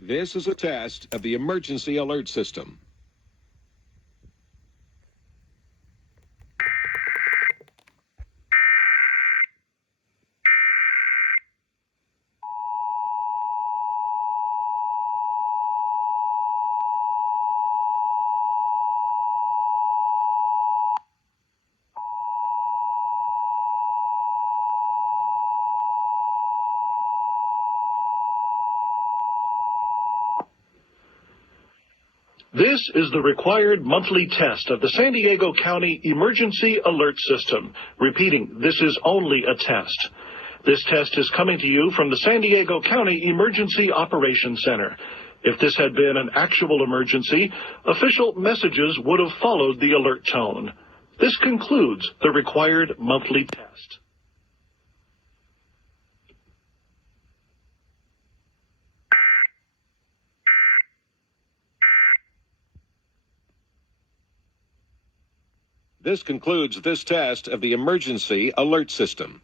This is a test of the emergency alert system. This is the required monthly test of the San Diego County Emergency Alert System. Repeating, this is only a test. This test is coming to you from the San Diego County Emergency Operations Center. If this had been an actual emergency, official messages would have followed the alert tone. This concludes the required monthly test. This concludes this test of the emergency alert system.